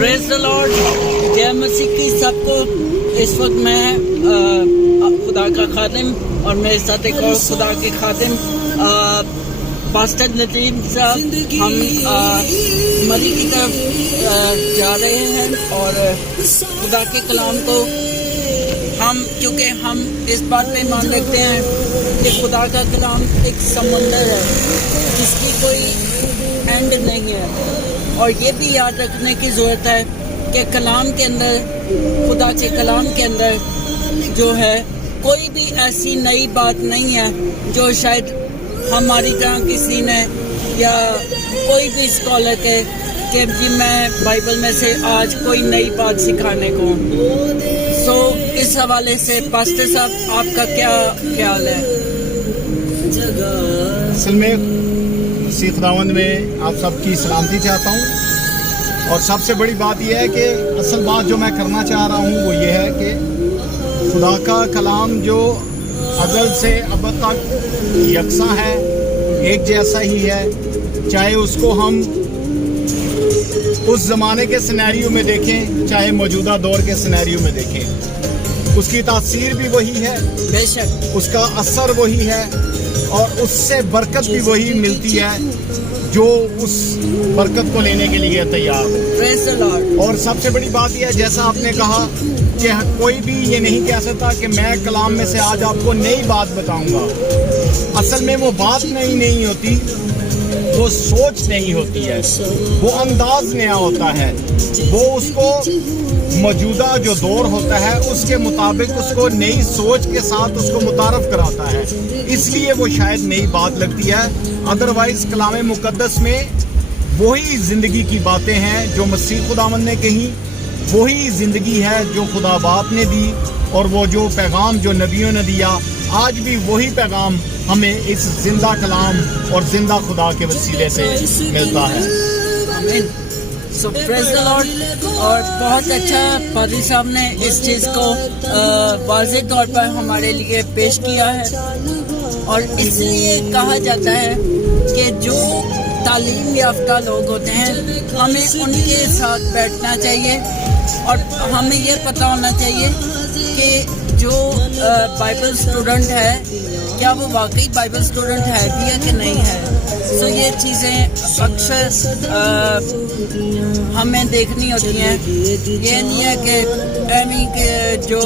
Praise the Lord, जय मसीह की सबको। इस वक्त मैं खुदा का खादिम और मेरे साथ एक और खुदा के खादिम पास्टर नजीम साहब, हम मरी की तरफ जा रहे हैं और खुदा के कलाम को क्योंकि हम इस बात पे मान रखते हैं कि खुदा का कलाम एक समंदर है जिसकी कोई एंड नहीं है, और ये भी याद रखने की ज़रूरत है कि कलाम के अंदर, खुदा के कलाम के अंदर जो है कोई भी ऐसी नई बात नहीं है जो शायद हमारी तरह किसी ने या कोई भी स्कॉलर के कि जी मैं बाइबल में से आज कोई नई बात सिखाने को हूँ। इस हवाले से पास्टर साहब आपका क्या ख्याल है? असल में मसीह खुदावंद में आप सबकी सलामती चाहता हूँ, और सबसे बड़ी बात यह है कि असल बात जो मैं करना चाह रहा हूँ वो ये है कि खुदा का कलाम जो अज़ल से अब तक यकसा है, एक जैसा ही है, चाहे उसको हम उस ज़माने के सिनेरियो में देखें चाहे मौजूदा दौर के सिनेरियो में देखें, उसकी तासीर भी वही है, बेशक उसका असर वही है, और उससे बरकत भी वही मिलती है जो उस बरकत को लेने के लिए तैयार हो। और सबसे बड़ी बात यह है, जैसा आपने कहा कि कोई भी ये नहीं कह सकता कि मैं कलाम में से आज आपको नई बात बताऊंगा। असल में वो बात नई नहीं होती, वो सोच नहीं होती है, वो अंदाज नया होता है, वो उसको मौजूदा जो दौर होता है उसके मुताबिक उसको नई सोच के साथ उसको मुतारफ कराता है, इसलिए वो शायद नई बात लगती है। अदरवाइज कलाम मुकद्दस में वही ज़िंदगी की बातें हैं जो मसीह खुदावंद ने कही, वही ज़िंदगी है जो खुदा बाप ने दी, और वो जो पैगाम जो नबियों ने दिया आज भी वही पैगाम हमें इस जिंदा कलाम और जिंदा खुदा के वसीले से मिलता है। आमीन। सो प्रेज द लॉर्ड। और बहुत अच्छा पादरी साहब ने इस चीज़ को वाज़ेह तौर पर हमारे लिए पेश किया है, और इसलिए कहा जाता है कि जो तालीम याफ्ता लोग होते हैं हमें उनके साथ बैठना चाहिए, और हमें ये पता होना चाहिए कि जो बाइबल स्टूडेंट है क्या वो वाकई बाइबल स्टूडेंट है भी या कि नहीं है। सो ये चीज़ें अक्सर हमें देखनी होती हैं। ये नहीं है कि एमी के जो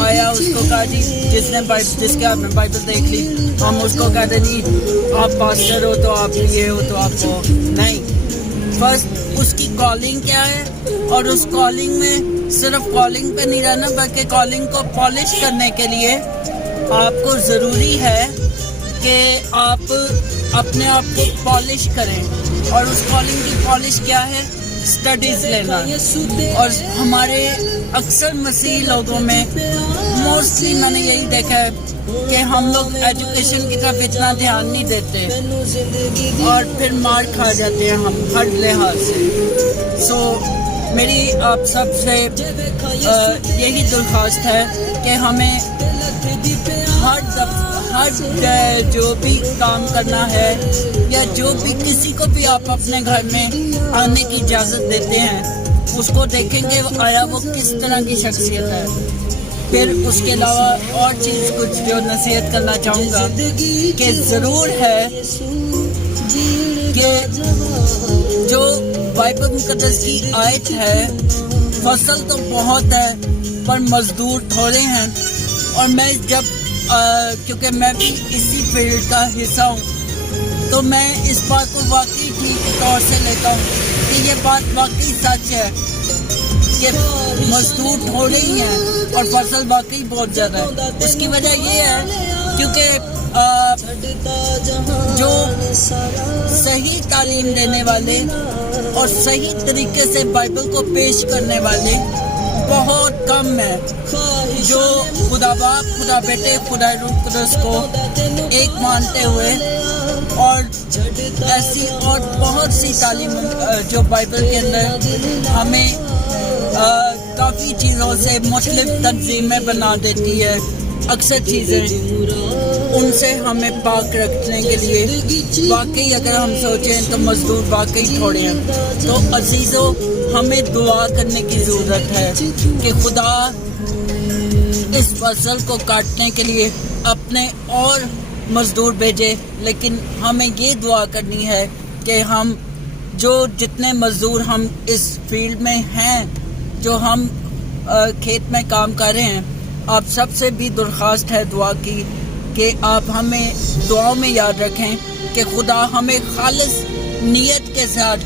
आया उसको कहा जी जिसके आपने बाइबल देख ली हम उसको कहते जी आप पास्टर हो तो आप ये हो तो आपको नहीं। फर्स्ट उसकी कॉलिंग क्या है, और उस कॉलिंग में सिर्फ कॉलिंग पे नहीं रहना बल्कि कॉलिंग को पॉलिश करने के लिए आपको ज़रूरी है कि आप अपने आप को पॉलिश करें, और उस कॉलिंग की पॉलिश क्या है? स्टडीज़ लेना। और हमारे अक्सर मसीह लोगों में मोस्टली मैंने यही देखा है कि हम लोग एजुकेशन की तरफ इतना ध्यान नहीं देते और फिर मार खा जाते हैं हम हर लिहाज से। मेरी आप सब से यही दरख्वास्त है कि हमें हर जो भी काम करना है या जो भी किसी को भी आप अपने घर में आने की इजाज़त देते हैं उसको देखेंगे आया वो किस तरह की शख्सियत है। फिर उसके अलावा और चीज़ कुछ जो नसीहत करना चाहूँगा कि ज़रूर है कि जो बाइबल मुकद्दस की आयत है फसल तो बहुत है पर मज़दूर थोड़े हैं। और मैं जब क्योंकि मैं भी इसी फील्ड का हिस्सा हूँ तो मैं इस बात को वाकई ठीक तौर से लेता हूँ कि ये बात वाकई सच है कि मजदूर थोड़े ही हैं और फसल वाकई बहुत ज़्यादा है। उसकी वजह ये है क्योंकि जो सही तालीम देने वाले और सही तरीके से बाइबल को पेश करने वाले बहुत कम है, जो खुदा बाप, खुदा बेटे, खुदा रूह कुदस को एक मानते हुए और ऐसी और बहुत सी तालीम जो बाइबल के अंदर हमें काफ़ी चीज़ों से मुख्तलिफ तंजीमें बना देती है। अक्सर चीज़ें ان سے ہمیں پاک رکھنے کے لیے واقعی اگر ہم سوچیں تو مزدور واقعی تھوڑے ہیں. تو عزیزو ہمیں دعا کرنے کی ضرورت ہے کہ خدا اس فصل کو کاٹنے کے لیے اپنے اور مزدور بھیجے. لیکن ہمیں یہ دعا کرنی ہے کہ ہم جو جتنے مزدور ہم اس فیلڈ میں ہیں, جو ہم کھیت میں کام کر رہے ہیں, آپ سب سے بھی درخواست ہے دعا کی کہ آپ ہمیں دعاؤں میں یاد رکھیں کہ خدا ہمیں خالص نیت کے ساتھ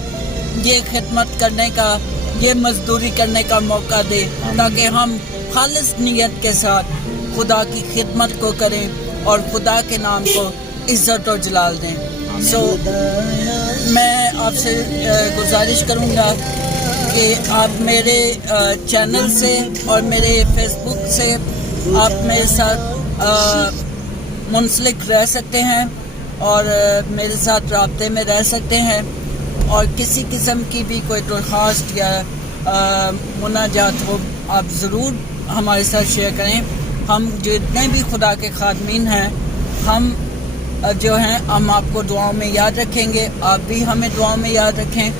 یہ خدمت کرنے کا, یہ مزدوری کرنے کا موقع دے, تاکہ ہم خالص نیت کے ساتھ خدا کی خدمت کو کریں اور خدا کے نام کو عزت و جلال دیں. میں آپ سے گزارش کروں گا کہ آپ میرے چینل سے اور میرے فیس بک سے آپ میرے ساتھ منسلک رہ سکتے ہیں اور میرے ساتھ رابطے میں رہ سکتے ہیں, اور کسی قسم کی بھی کوئی درخواست یا مناجات ہو آپ ضرور ہمارے ساتھ شیئر کریں. ہم جتنے بھی خدا کے خادمین ہیں, ہم جو ہیں ہم آپ کو دعاؤں میں یاد رکھیں گے, آپ بھی ہمیں دعاؤں میں یاد رکھیں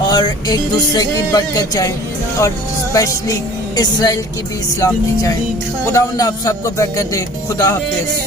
اور ایک دوسرے کی برکت چاہیں, اور اسپیشلی اسرائیل کی بھی سلامتی چاہیں. خداوند آپ سب کو برکت دے. خدا حافظ.